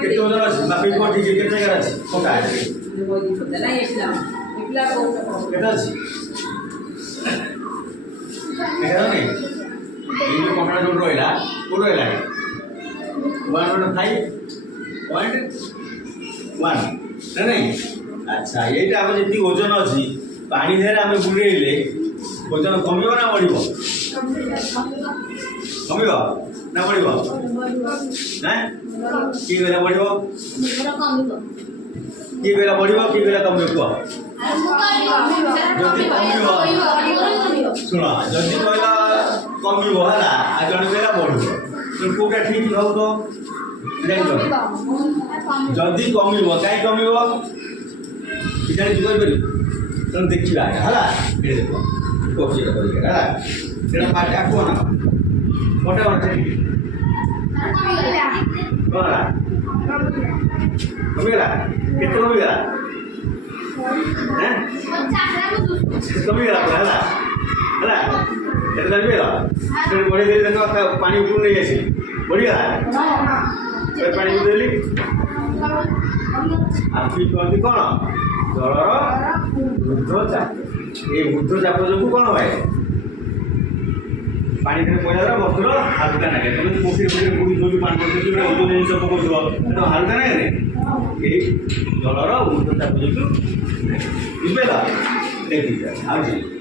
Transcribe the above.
କେତେ ଓଜନ ଅଛି ମାପି କୁହ ଠିକ୍ କେତେ ଜାଗାରେ ଅଛି ପକା କେତେ ଅଛି ଦେଖାଯାଉନି ଏଇ ଯେଉଁ କପଡ଼ା ଯେଉଁଠି ରହିଲା କେଉଁଠି ରହିଲା 1.5.1 ନା ନାଇଁ ଆଚ୍ଛା ଏଇଟା ଆମେ ଯେତିକି ଓଜନ ଅଛି ପାଣି ଦେହରେ ଆମେ ବୁଡ଼େଇଲେ ଓଜନ କମିବ ନା ବଢ଼ିବ କମିବ ନା ବଢ଼ିବ ନା କିଏ କହିଲା ବଢ଼ିବ କିଏ କହିଲା ବଢ଼ିବ କିଏ କହିଲା କମିବ କୁହ ଯଦି କମିବ ଶୁଣ ଯଦି କହିଲା କମିବ ହେଲା ଆଉ ଜଣେ କହିଲା ବଢ଼ିବ କେଉଁଟା ଠିକ୍ ହବ ତ ଜାଣିଛ ଯଦି କମିବ କାହିଁ କମିବ ଜାଣିଛୁ କହିପାରିବୁ ତେଣୁ ଦେଖିବା ହେଲା ଏଇଟା ଦେଖ କପିଟା କରିକି ହେଲା ସେଇଟା ପାଟି ଆକୁଆ ନା ମୋଟା ମୋଟା କ'ଣ କମିଗଲା କେତେ କମିଗଲା କମିଗଲା ପୁରା ହେଲା ହେଲା କେତେ କମିଗଲା ସେଠି ବଢ଼େଇ ଦେଲି ଦେଖ ପାଣି ଉପରୁ ନେଇ ଆସିଲି ବଢ଼ିଗଲା ପାଣି ଦେଲି ଆଖି କହନ୍ତି କ'ଣ ଜଳର ଊର୍ଦ୍ଧ୍ୱଚାପ এই ঊর্ধ্বচাপ যোଗୁଁ କ'ଣ ହୁଏ ପାଣି ଭିତରେ ପଡ଼ିଲା ବସ୍ତୁର ହାଲକା ନାଗେ ତମେ ପୋଖରୀ ବୁଡ଼ି ଧୋଇକି ପାଣି ପକାଉଛ ଓଜନ ଜିନିଷ ପକାଉଥିବ ସେଟା ହାଲକା ନାଗେ ଏଇ ଜଳର ଊର୍ଦ୍ଧ୍ୱଚାପ ଯୋଗୁଁ ବୁଝିପାରିଲ ଦେଖିଛ ଆଉ